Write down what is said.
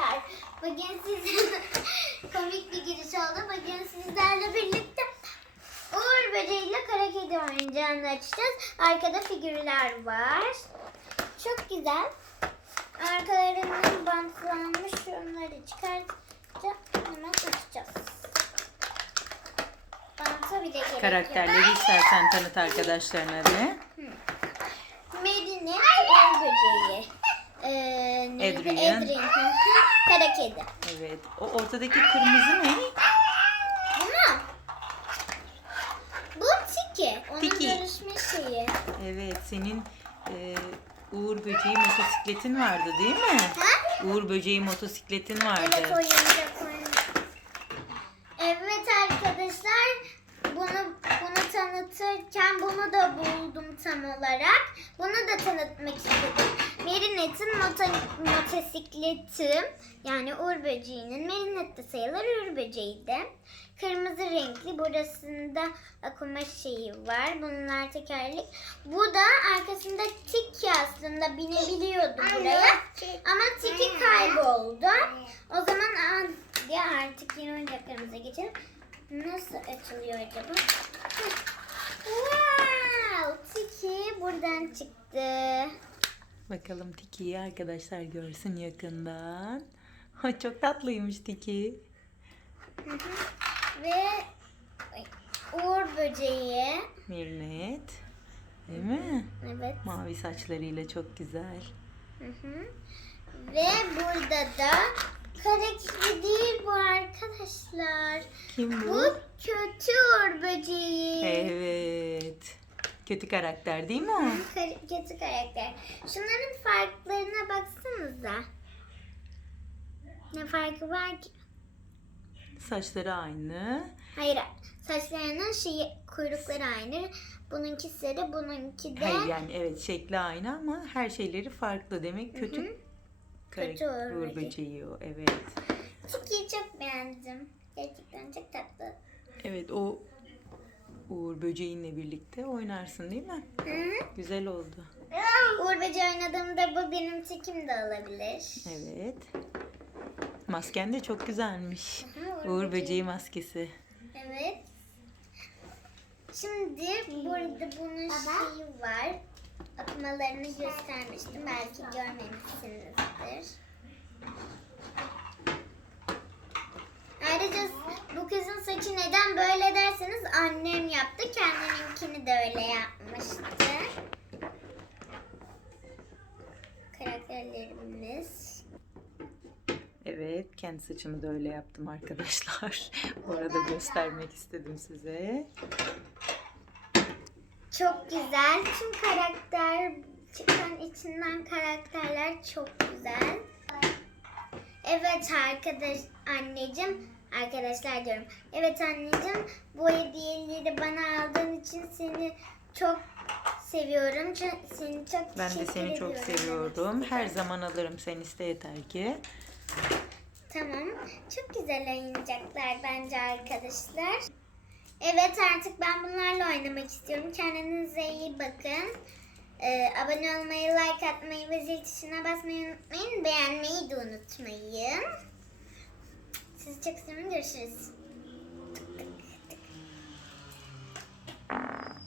arkadaşlar. Bugün siz komik bir giriş oldu. Bugün sizlerle birlikte Uğur Böceği ile Kara Kedi oyuncağını açacağız. Arkada figürler var. Çok güzel. Arkalarından bantlanmış şunları çıkartacağım. Hemen açacağız. Banta bile gerek. Karakterleri istersen tanıt arkadaşlarına de. Medine Uğur Böceği. Ee? Adrian. Kara Kedi. Evet. O ortadaki kırmızı ne? Bu mu? Bu Tiki. Onun Tiki. dönüşme şeyi. Evet. Senin e, Uğur Böceği motosikletin vardı değil mi? Ha? Uğur Böceği motosikletin vardı. Evet oyuncak. Evet arkadaşlar. Bunu bunu tanıtırken bunu da buldum tam olarak. Bunu da tanıtmak istedim. Marinette'in moto, motosikleti yani Uğur Böceği'nin Marinette sayılır Uğur Böceği de. Kırmızı renkli burasında akuma şeyi var. Bunlar tekerlek. Bu da arkasında Tiki aslında binebiliyordu buraya. Ama Tiki kayboldu. O zaman hadi artık yeni oyuncaklarımıza geçelim. Nasıl açılıyor acaba? Wow! Tiki buradan çıktı. Bakalım Tiki'yi arkadaşlar görsün yakından. Çok tatlıymış Tiki. Ve Uğur böceği. Mirnet. Değil mi? Evet. Mavi saçlarıyla çok güzel. Hı hı. Ve burada da kara kedi değil bu arkadaşlar. Kim bu? Bu kötü Uğur böceği. Evet. Kötü karakter değil mi o? Kötü karakter. Şunların farklarına baksanıza. Ne farkı var ki? Saçları aynı. Hayır, saçlarının şeyi, kuyrukları aynı. Bununki sarı, bununki de Hayır yani evet şekli aynı ama her şeyleri farklı. Demek kötü Kötü karakter Uğur böceği o. Evet. Tiki'yi çok beğendim. Gerçekten çok tatlı. Evet o Uğur böceğinle birlikte oynarsın değil mi? Hı -hı. Güzel oldu. Uğur Böceği oynadığımda bu benim tikim de olabilir. Evet. Masken de çok güzelmiş. Hı, Uğur Uğur böceği. böceği maskesi. Evet. Şimdi burada bunun şeyi var. Okumalarını göstermiştim. Belki görmemişsinizdir. Ayrıca bu saçı neden böyle derseniz annem yaptı. Kendiminkini de öyle yapmıştı. Karakterlerimiz. Evet, kendi saçımı da öyle yaptım arkadaşlar. Bu arada göstermek istedim size. Çok güzel. Tüm karakter çıkan içinden karakterler çok güzel. Evet arkadaş anneciğim arkadaşlar diyorum. Evet anneciğim bu hediyeleri bana aldığın için seni çok seviyorum. Ç- Seni çok Ben de teşekkür seni çok ediyorum. seviyorum. Her zaman alırım sen iste yeter ki. Tamam. Çok güzel oyuncaklar bence arkadaşlar. Evet artık ben bunlarla oynamak istiyorum. Kendinize iyi bakın. Ee, abone olmayı, like atmayı ve zil tuşuna basmayı unutmayın. Beğenmeyi de unutmayın. Sizi çok seviyorum. Görüşürüz.